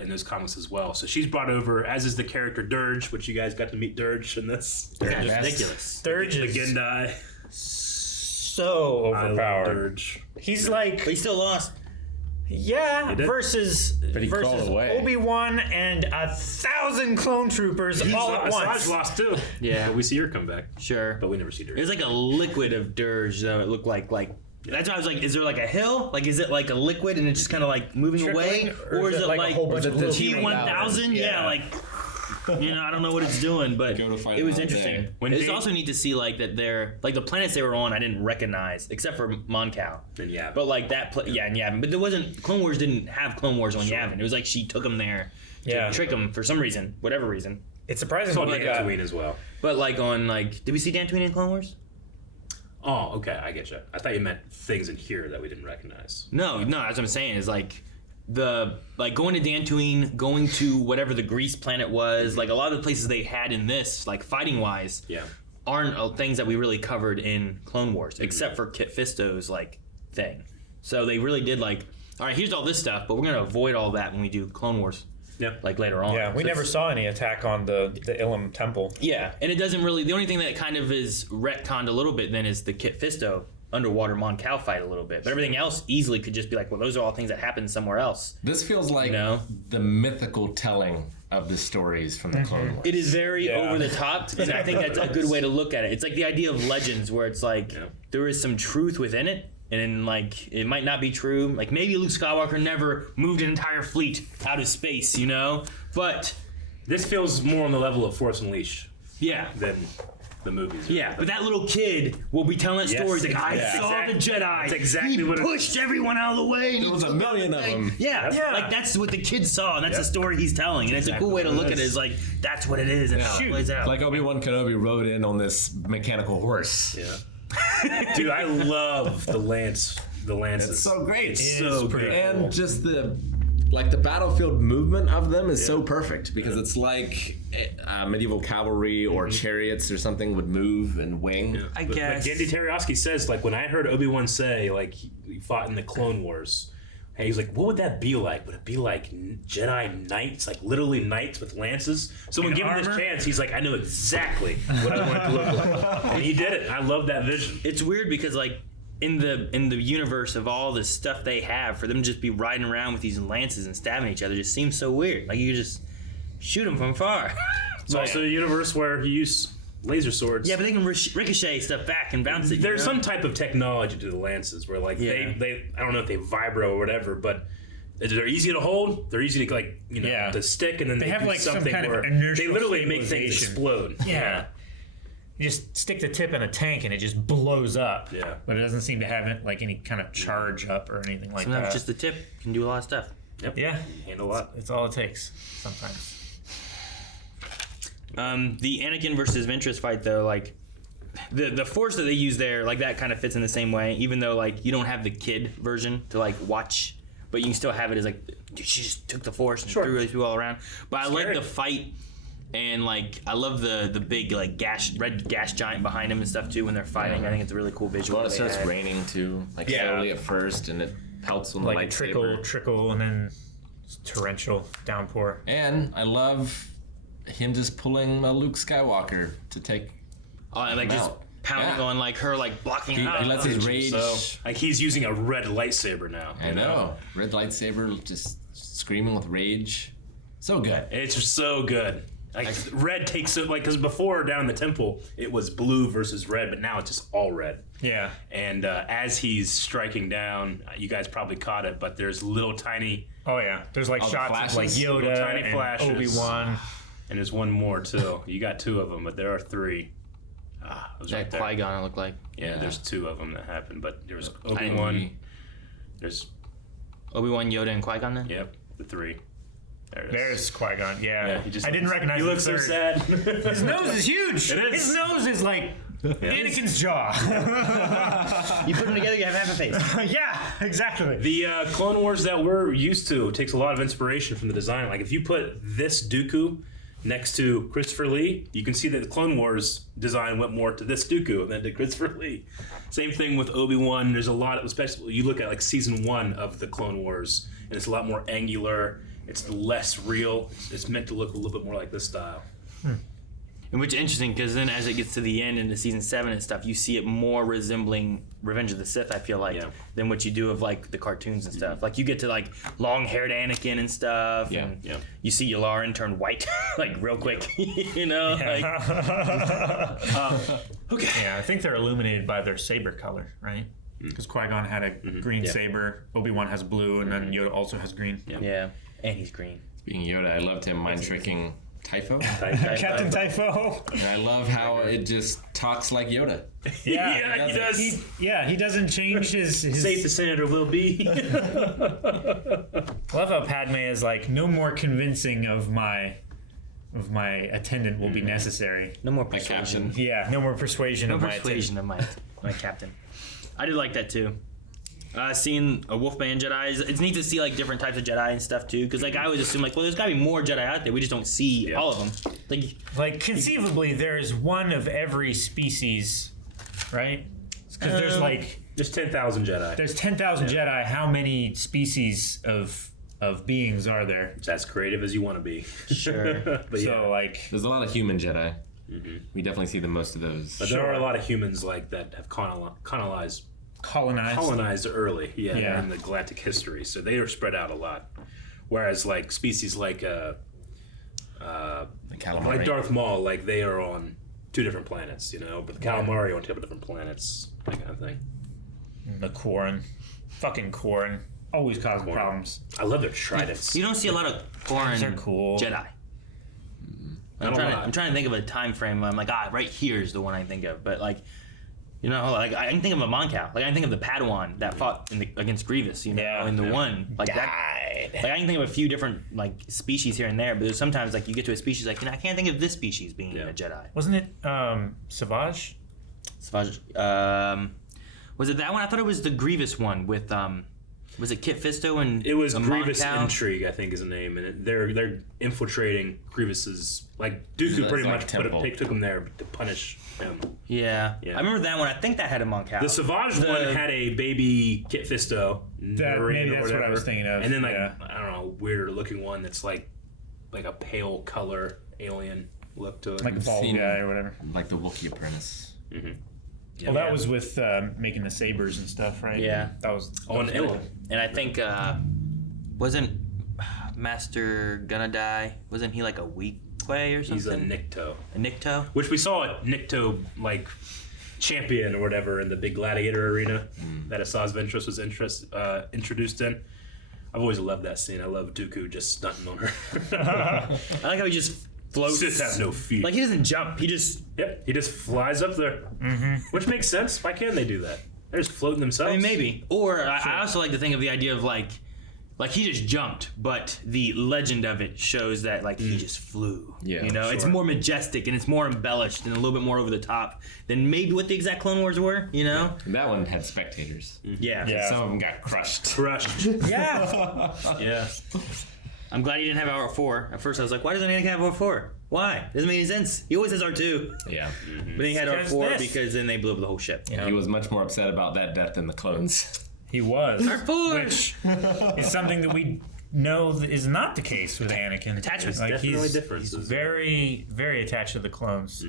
in those comics as well. So she's brought over, as is the character Dirge, which you guys got to meet Dirge in this. It's ridiculous. Dirge the is Genndy. So overpowered. Dirge. He's like... But he still lost. Yeah, versus away. Obi-Wan and 1,000 clone troopers all at once. Asajj lost too. Yeah. But we see her come back. Sure. But we never see Dirge. It was like a liquid of Dirge, though. It looked like that's why I was like, is there like a hill? Like, is it like a liquid and it's just kind of like moving away? Or is it like a whole bunch of T-1000? Yeah, like... I don't know what it's doing, but it was interesting. It's also neat to see like that they're like the planets they were on. I didn't recognize except for Mon Cal. And Yavin. But like that, and Yavin. But there wasn't Clone Wars didn't have Clone Wars on Yavin. It was like she took them there to trick them for some reason, whatever reason. It's surprising. It's on Dantooine as well. But like on like, did we see Dantooine in Clone Wars? Oh, okay, I get you. I thought you meant things in here that we didn't recognize. No, that's what I'm saying. Is like. Going to Dantooine, going to whatever the Grease planet was, like a lot of the places they had in this, like fighting wise, aren't things that we really covered in Clone Wars, except for Kit Fisto's like thing. So they really did like, all right, here's all this stuff, but we're gonna avoid all that when we do Clone Wars. Yeah, like later on. Yeah, we never saw any attack on the Ilum Temple. Yeah, and it doesn't really. The only thing that kind of is retconned a little bit then is the Kit Fisto underwater Mon Cal fight a little bit, but everything else easily could just be like, well, those are all things that happened somewhere else. This feels like the mythical telling of the stories from the Clone Wars. It is very over the top, and I think that's a good way to look at it. It's like the idea of legends, where it's like there is some truth within it, and like it might not be true. Like maybe Luke Skywalker never moved an entire fleet out of space, but this feels more on the level of Force Unleashed. Yeah. Than the movies. Yeah, but that little kid will be telling that story. He's like, I saw the Jedi. That's exactly what he pushed everyone out of the way. There was a million of them. Yeah, like that's what the kid saw, and that's the story he's telling. And it's a cool way to look at it. Is like that's what it is, and how it plays out. Like Obi-Wan Kenobi rode in on this mechanical horse. Yeah. Dude, I love the lances. It's so great. It's so good. And just the battlefield movement of them is so perfect because it's like medieval cavalry or chariots or something would move and wing. Yeah. I guess. But Genndy Tartakovsky says, like, when I heard Obi-Wan say, like, he fought in the Clone Wars, and he's like, what would that be like? Would it be like Jedi knights, like literally knights with lances? So when given this chance, he's like, I know exactly what I want it to look like. And he did it. I love that vision. It's weird because like in the universe of all the stuff they have, for them to just be riding around with these lances and stabbing each other just seems so weird. Like you could just shoot them from far. It's also a universe where you use laser swords. Yeah, but they can ricochet stuff back and bounce it. There's some type of technology to the lances where, like, they I don't know if they vibro or whatever, but they're easy to hold. They're easy to, like, to stick, and then they have do like some something kind where of inertial they literally make things stabilization. explode. Yeah. You just stick the tip in a tank and it just blows up. Yeah. But it doesn't seem to have like any kind of charge up or anything like Sometimes that. just the tip can do a lot of stuff. Yep. Yeah. Handle a lot. It's all it takes sometimes. The Anakin versus Ventress fight, though, like the force that they use there, like that kind of fits in the same way. Even though like you don't have the kid version to like watch, but you can still have it as like, dude, she just took the force and threw these people all around. But I like the fight, and like I love the big like red gas giant behind him and stuff too when they're fighting. I think it's a really cool visual. Well, it starts raining too, like slowly at first, and it pelts on the like lightsaber. trickle, and then torrential downpour. And I love him just pulling Luke Skywalker to take. Oh, and like him just out. pounding on like her like blocking. He lets his rage. So, like, he's using a red lightsaber now. I know. Red lightsaber, just screaming with rage. So good. It's so good. Like, red takes it, like, because before down in the temple, it was blue versus red, but now it's just all red. Yeah. And as he's striking down, you guys probably caught it, but there's little tiny. Oh yeah, there's like shots of like Yoda, little tiny and flashes. Obi-Wan. And there's one more too. You got two of them, but there are three. That right Qui-Gon looked like. Yeah, there's two of them that happened, but there's Obi-Wan. There's Obi-Wan, Yoda, and Qui-Gon then? Yep, the three. There's Qui-Gon, yeah. he just I didn't recognize He the looks so third. sad. His nose is huge. It is. His nose is like Anakin's jaw. You put them together, you have half a face. Yeah, exactly. The Clone Wars that we're used to takes a lot of inspiration from the design. Like, if you put this Dooku next to Christopher Lee, you can see that the Clone Wars design went more to this Dooku than to Christopher Lee. Same thing with Obi-Wan. There's a lot of, especially you look at like season 1 of the Clone Wars, and it's a lot more angular. It's less real. It's meant to look a little bit more like this style. And which is interesting because then as it gets to the end into season 7 and stuff, you see it more resembling Revenge of the Sith, I feel like, than what you do of like the cartoons and stuff. Like you get to like long-haired Anakin and stuff. Yeah. And you see Yularen turn white like real quick. You know? Yeah. Like, okay. Yeah, I think they're illuminated by their saber color, right? Because Qui-Gon had a green saber, Obi-Wan has blue, and then Yoda also has green. Yeah, and he's green. Speaking of Yoda, I loved him mind tricking Typho. Captain Typho. And I love how it just talks like Yoda. Yeah, he does. He doesn't change his... Safe the senator will be. I love how Padme is like, no more convincing of my attendant will be necessary. No more persuasion. Yeah, no more persuasion No of my persuasion of my captain. I did like that too. Seeing a Wolfman Jedi, it's neat to see like different types of Jedi and stuff too. Because like I always assume like, well, there's got to be more Jedi out there. We just don't see all of them. Like conceivably, there's one of every species, right? Because there's 10,000 Jedi. There's 10,000 Jedi. How many species of beings are there? It's as creative as you want to be. Sure. But so like, there's a lot of human Jedi. We definitely see the most of those. But there are a lot of humans like that have colonized early, in the galactic history. So they are spread out a lot. Whereas like species like like Darth Maul, like they are on 2 different planets, you know. But the calamari are on 2 different planets, that kind of thing. The Quarren, fucking Quarren, always causing problems. I love their tridents. You don't see a lot of foreign They're cool. Jedi. I'm trying to think of a time frame. I'm like, right here is the one I think of. But like, you know, like I can think of a Moncal. Like I can think of the Padawan that fought against Grievous. You know, in the one like that. Like I can think of a few different like species here and there. But there's sometimes like you get to a species like I can't think of this species being a Jedi. Wasn't it Savage? Savage. Was it that one? I thought it was the Grievous one with was it Kit Fisto and it was the Grievous Moncal? Intrigue, I think is the name, and they're infiltrating Grievous's like Dooku pretty much took him there to punish him. Yeah. I remember that one. I think that had a Moncal. The Savage one had a baby Kit Fisto. Maybe that's what I was thinking of. And then I don't know, weirder looking one that's like a pale color alien look to it. Like a bald guy or whatever. Like the Wookiee apprentice. Mm-hmm. Well, that was with making the sabers and stuff, right? Yeah. That was. And I think wasn't Master gonna die? Wasn't he like a weak way or something? He's a Nikto. A Nikto? Which we saw a Nikto like champion or whatever in the big gladiator arena that Asajj Ventress was introduced in. I've always loved that scene. I love Dooku just stunting on her. I like how he just floats. Sith have no feet. Like he doesn't jump. He just he just flies up there, which makes sense. Why can't they do that? They're just floating themselves. I mean, maybe. Or I also like to think of the idea of like he just jumped, but the legend of it shows that like he just flew. Yeah, you know, it's more majestic and it's more embellished and a little bit more over the top than maybe what the exact Clone Wars were. You know, and that one had spectators. Yeah, Some of them got crushed. Yeah. Yeah. I'm glad he didn't have R4. At first I was like, why doesn't Anakin have R4? Why? Doesn't make any sense. He always has R2. Yeah. But he had R4 because then they blew up the whole ship. Yeah. He was much more upset about that death than the clones. He was. R4! Which is something that we know is not the case with Anakin. Attachment's like definitely different. He's very, very attached to the clones.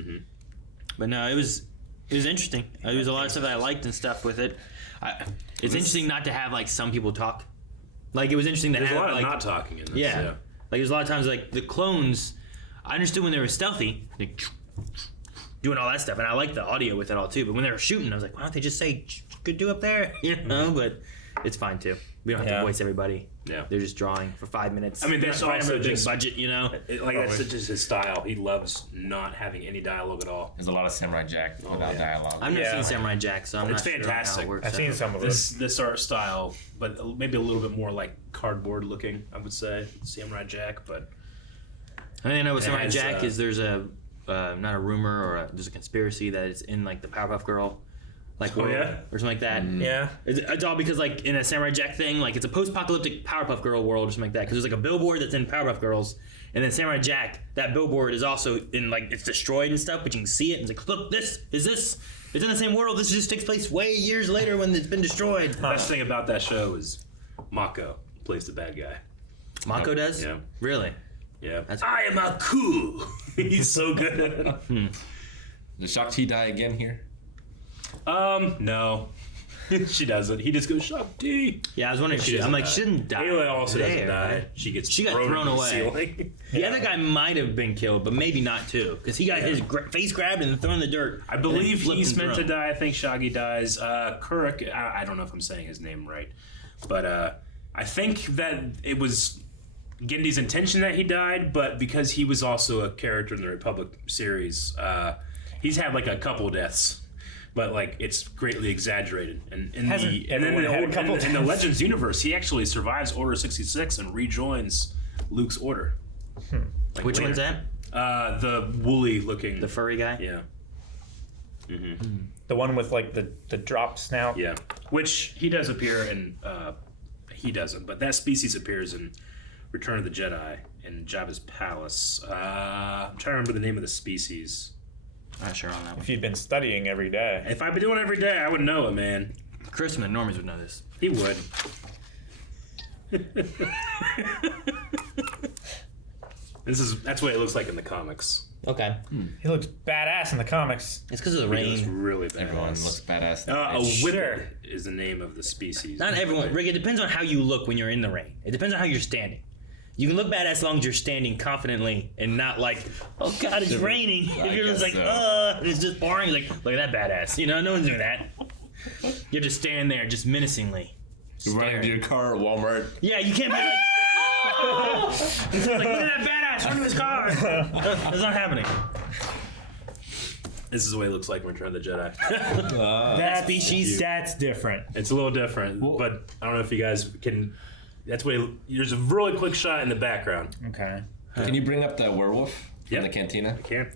But no, it was interesting. There was a lot of stuff that I liked and stuff with it. It's interesting not to have like some people talk. Like it was interesting to There's have a lot of like, not talking in this. Yeah. Like there's a lot of times like the clones. I understood when they were stealthy, like, doing all that stuff, and I liked the audio with it all too. But when they were shooting, I was like, why don't they just say "could do up there"? You know. But it's fine too. We don't have to voice everybody. Yeah. They're just drawing for 5 minutes. I mean, that's Probably also a big just budget, you know. That's just his style. He loves not having any dialogue at all. There's a lot of Samurai Jack without dialogue. I've never seen Samurai Jack, so I'm it's not sure fantastic. how it works. I've seen some of this art style, but maybe a little bit more like cardboard looking. I would say Samurai Jack, but I think I know what Samurai has, Jack is. There's a not a rumor or there's a conspiracy that it's in like the Powerpuff Girl, like world or something like that. Yeah, it's all because like in a Samurai Jack thing, like it's a post-apocalyptic Powerpuff Girl world or something like that. Because there's like a billboard that's in Powerpuff Girls, and then Samurai Jack, that billboard is also in like it's destroyed and stuff, but you can see it. And it's like, look, this. It's in the same world. This just takes place way years later when it's been destroyed. The best thing about that show is Mako plays the bad guy. Mako does? Yeah. Really? Yeah. I am a coup. He's so good. Does Shakti die again here? No. She doesn't. He just goes Shakti. Yeah, I was wondering. She didn't die. Ayla also doesn't there, die. right? She gets got thrown into the away. ceiling. The other guy might have been killed, but maybe not too, because he got his face grabbed and thrown in the dirt. I believe he's meant to die. I think Shaggy dies. Kuruk, I don't know if I'm saying his name right, but I think that it was Genndy's intention that he died, but because he was also a character in the Republic series, he's had like a couple deaths. But like it's greatly exaggerated, and in the Legends universe, he actually survives Order 66 and rejoins Luke's order. Like Which later. one's that? The woolly looking, the furry guy. Yeah. The one with like the drop snout. Yeah, which he does appear in. He doesn't, but that species appears in Return of the Jedi in Jabba's palace. I'm trying to remember the name of the species. Not sure on that one. If you'd been studying every day. If I'd been doing it every day, I would know it, man. Chris from the Normies would know this. He would. That's what it looks like in the comics. Okay. He looks badass in the comics. It's because of the He looks rain. really badass. Everyone looks badass. A whippet is the name of the species. Not everyone. Rick, it depends on how you look when you're in the rain. It depends on how you're standing. You can look badass as long as you're standing confidently and not like, oh god, it's raining. If you're just like, and it's just boring, like, look at that badass. You know, no one's doing that. You have to stand there just menacingly. You're running to your car at Walmart. Yeah, you can't be like, oh! It's like, look at that badass, run to his car. That's not happening. This is the way it looks like in Return of the Jedi. That species. That's different. It's a little different, but I don't know if you guys can. That's what. There's a really quick shot in the background. Okay. Can you bring up the werewolf from the cantina? I can.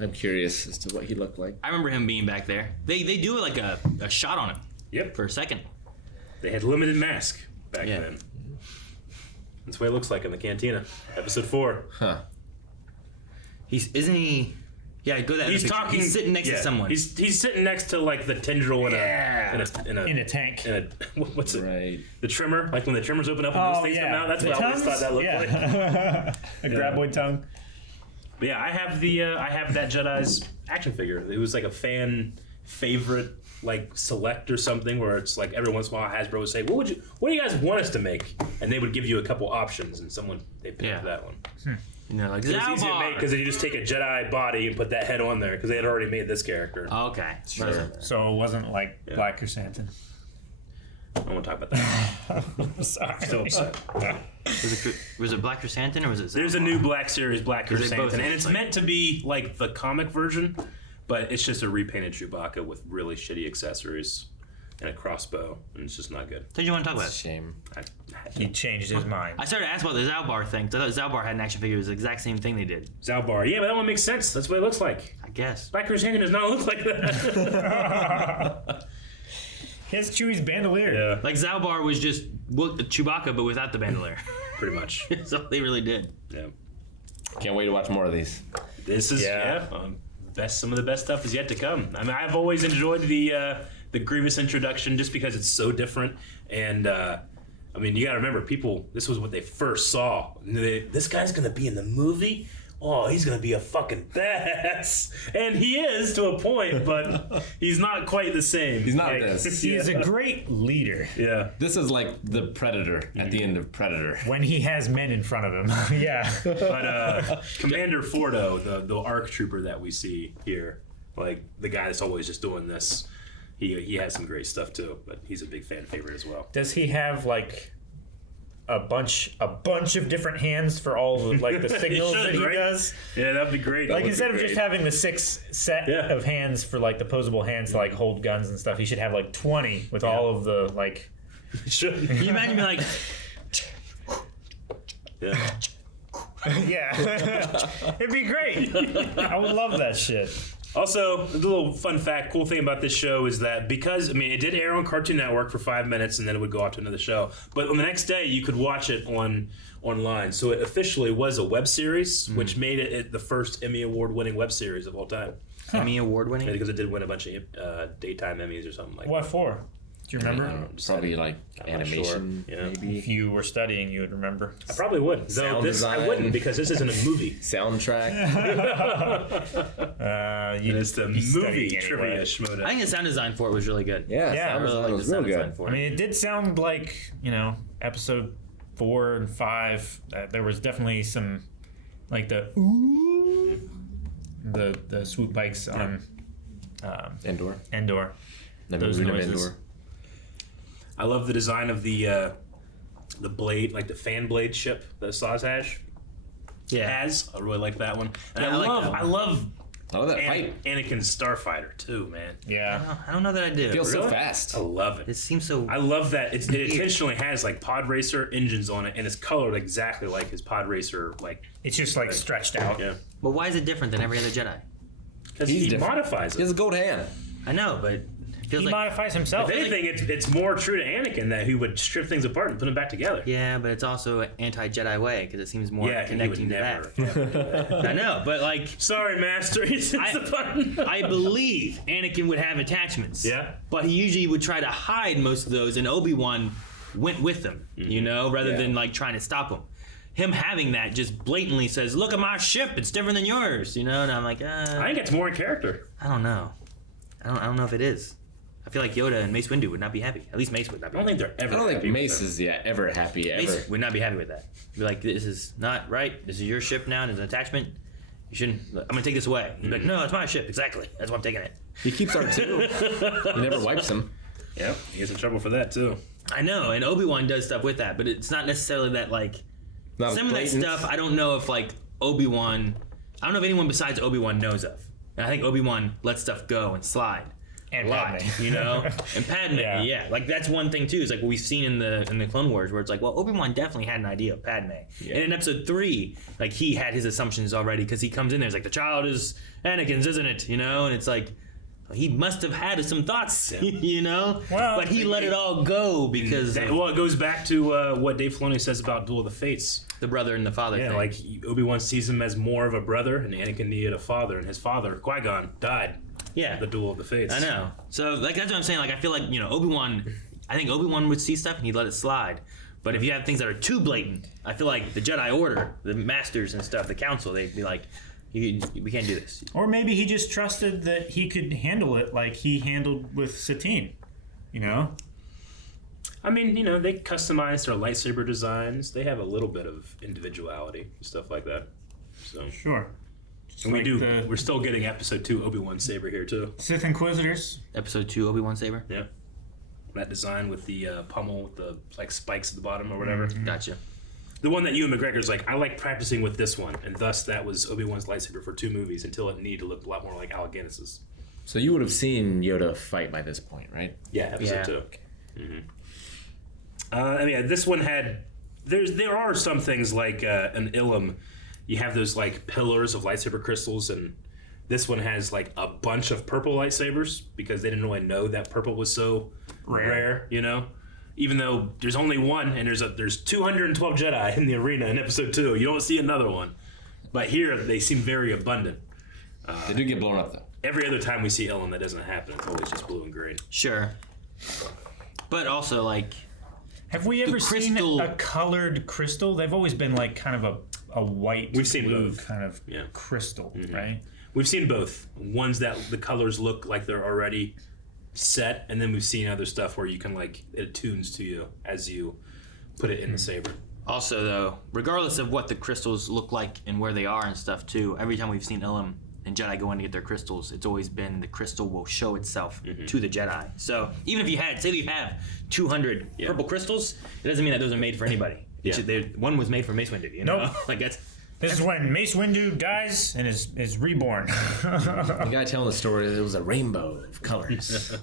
I'm curious as to what he looked like. I remember him being back there. They do like a shot on him. Yep. For a second. They had limited mask back then. That's the way it looks like in the cantina. Episode 4. Huh. Isn't he? Yeah, go that. He's talking. He's sitting next to someone. He's sitting next to like the tendril in a tank. What's it? Right. The trimmer, like when the trimmers open up and those things come out. That's what I always thought that looked like. A graboid tongue. But yeah, I have that Jedi's action figure. It was like a fan favorite, like select or something, where it's like every once in a while Hasbro would say, "What do you guys want us to make?" And they would give you a couple options, and they picked that one. You know, like it was easy to make because you just take a Jedi body and put that head on there because they had already made this character. Okay, sure. So it wasn't like Black Chrysanthemum. I don't want to talk about that. Sorry. Still upset. Was it Black Chrysanthemum or was it? There's a new Black Series Black Chrysanthemum, and it's like, meant to be like the comic version, but it's just a repainted Chewbacca with really shitty accessories and a crossbow, and it's just not good. What did you want to talk about? Shame. He changed his mind. I started to ask about the Zalbar thing. I thought Zalbar had an action figure. It was the exact same thing they did. Zalbar, yeah, but that one makes sense. That's what it looks like. I guess. Black Chrysanthemum does not look like that. He has Chewie's bandolier. Yeah. Like Zalbar was just Chewbacca, but without the bandolier. Pretty much. That's all they really did. Yeah. Can't wait to watch more of these. This is some of the best stuff is yet to come. I mean, I've always enjoyed the Grievous introduction just because it's so different, and I mean, you got to remember, people. This was what they first saw. This guy's gonna be in the movie. Oh, he's gonna be a fucking badass, and he is to a point, but he's not quite the same. He's not this. He's a great leader. Yeah. This is like the Predator at the end of Predator. When he has men in front of him. Yeah. But Commander Fordo, the ARC trooper that we see here, like the guy that's always just doing this, he has some great stuff too. But he's a big fan favorite as well. Does he have like a bunch of different hands for all the like the signals that he does? Yeah, that'd be great. Like instead of just having the 6 set of hands for like the posable hands to like hold guns and stuff, he should have like 20 with all of the like. Should. Can you imagine me like? Yeah, it'd be great. I would love that shit. Also, a little fun fact, cool thing about this show is that because, I mean, it did air on Cartoon Network for 5 minutes and then it would go off to another show. But on the next day, you could watch it online. So it officially was a web series, which made it the first Emmy Award-winning web series of all time. Emmy Award-winning? Yeah, because it did win a bunch of daytime Emmys or something like that. What for? Do you remember? Probably like animation, maybe. If you were studying, you would remember. I probably would. Though I wouldn't because this isn't a movie. Soundtrack. It's the movie trivia schmoda. I think the sound design for it was really good. Yeah, I really liked the sound design for it. I mean, it did sound like, episode 4 and 5. There was definitely some, like the swoop bikes on Endor. Those noises. Endor. I love the design of the blade, like the fan blade ship that Saz has. I really like that one. And I love that fight. Anakin's Starfighter too, man. Yeah. I don't know that I do. It feels so fast. I love it. It seems so. I love that it intentionally has like pod racer engines on it, and it's colored exactly like his pod racer. Like it's just like stretched out. Yeah. But why is it different than every other Jedi? Because he modifies it. He has a gold hand. I know, but he modifies himself. If anything, it's more true to Anakin that he would strip things apart and put them back together. Yeah, but it's also anti-Jedi way because it seems more connecting to that. Never. I know, but like, sorry, Master, it's the button. I believe Anakin would have attachments. Yeah, but he usually would try to hide most of those, and Obi-Wan went with them, rather than like trying to stop him. Him having that just blatantly says, "Look at my ship; it's different than yours," and I'm like, I think it's more in character. I don't know. I don't know if it is. I feel like Yoda and Mace Windu would not be happy. At least Mace would not be. I don't think they're ever. I don't think Mace is ever happy. Mace would not be happy with that. Be like, this is not right. This is your ship now, and it's an attachment. You shouldn't. I'm gonna take this away. He'd be like, no, it's my ship. Exactly. That's why I'm taking it. He keeps R2. He never wipes him. Yep, he gets in trouble for that too. I know, and Obi-Wan does stuff with that, but it's not necessarily that like. Some of that stuff, I don't know if like Obi-Wan. I don't know if anyone besides Obi-Wan knows of. And I think Obi-Wan lets stuff go and slide. And a lot, Padme. you know? And Padme, yeah. Like, that's one thing, too, is like what we've seen in the Clone Wars, where it's like, well, Obi-Wan definitely had an idea of Padme. Yeah. And in episode 3, like, he had his assumptions already, because he comes in there, it's like, the child is Anakin's, isn't it? You know? And it's like, he must have had some thoughts, you know? Well, but he let it all go because... it goes back to what Dave Filoni says about Duel of the Fates. The brother and the father thing. Like, Obi-Wan sees him as more of a brother, and Anakin needed a father, and his father, Qui-Gon, died. Yeah. The Duel of the Fates. I know. So, like, that's what I'm saying. Like, I feel like, you know, I think Obi-Wan would see stuff and he'd let it slide. But if you have things that are too blatant, I feel like the Jedi Order, the Masters and stuff, the Council, they'd be like, we can't do this. Or maybe he just trusted that he could handle it like he handled with Satine, you know? I mean, you know, they customize their lightsaber designs. They have a little bit of individuality and stuff like that. So Sure. And we're still getting episode 2 Obi-Wan saber here too. Sith Inquisitors. Episode 2 Obi-Wan saber. Yeah. That design with the pommel with the like spikes at the bottom or whatever. Mm-hmm. Gotcha. The one that Ewan McGregor's like, I like practicing with this one, and thus that was Obi-Wan's lightsaber for 2 movies until it needed to look a lot more like Alec Guinness's. So you would have seen Yoda fight by this point, right? Yeah, episode 2. Mm-hmm. Yeah, this one had. There are some things like an Ilum. You have those like pillars of lightsaber crystals, and this one has like a bunch of purple lightsabers because they didn't really know that purple was so rare, you know. Even though there's only one, and there's 212 Jedi in the arena in episode 2, you don't see another one. But here they seem very abundant. They do get blown up though. Every other time we see Ilum, that doesn't happen. It's always just blue and green. Sure. But also, like, have we ever seen a colored crystal? They've always been like kind of a white, we've seen blue both. kind of crystal, right? We've seen both. Ones that the colors look like they're already set, and then we've seen other stuff where you can like it attunes to you as you put it in the saber. Also, though, regardless of what the crystals look like and where they are and stuff, too, every time we've seen Ilum and Jedi go in to get their crystals, it's always been the crystal will show itself to the Jedi. So even if you have 200 purple crystals, it doesn't mean that those are made for anybody. One was made for Mace Windu, you know? Nope. Like that's This is when Mace Windu dies and is reborn. The guy telling the story, it was a rainbow of colors.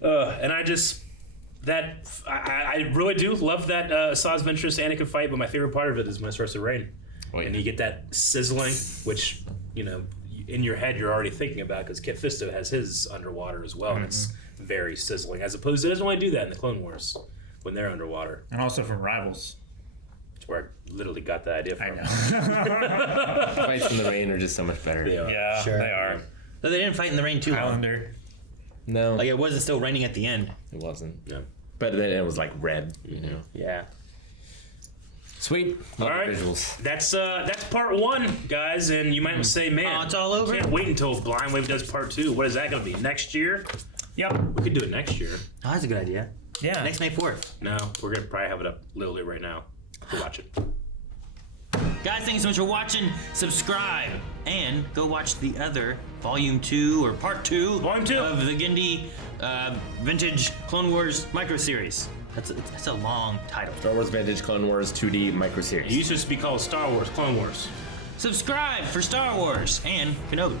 And I really do love that Asajj Ventress Anakin fight, but my favorite part of it is when it starts to rain. And you get that sizzling, which, you know, in your head you're already thinking about because Kit Fisto has his underwater as well, and it's very sizzling, as opposed to it doesn't really do that in the Clone Wars when they're underwater. And also from Rivals. That's where I literally got the idea from. I know. Fights in the rain are just so much better. They are. Yeah, Sure. they are. But they didn't fight in the rain too long. Highlander. No. Like it wasn't still raining at the end. It wasn't. No. But then it was like red, you know. Yeah. Sweet. All right, visuals. That's part 1, guys, and you might say, man, Oh, it's all over? Can't wait until Blind Wave does part 2. What is that going to be? Next year? Yep. We could do it next year. Oh, that's a good idea. Yeah. Next May 4th. No, we're going to probably have it up literally right now. Go watch it. Guys, thank you so much for watching. Subscribe and go watch the other Volume 2 or Part 2 Volume 2 of the Genndy Vintage Clone Wars micro series. That's a long title. Star Wars Vintage Clone Wars 2D micro It series. used to be called Star Wars Clone Wars. Subscribe for Star Wars and Kenobi.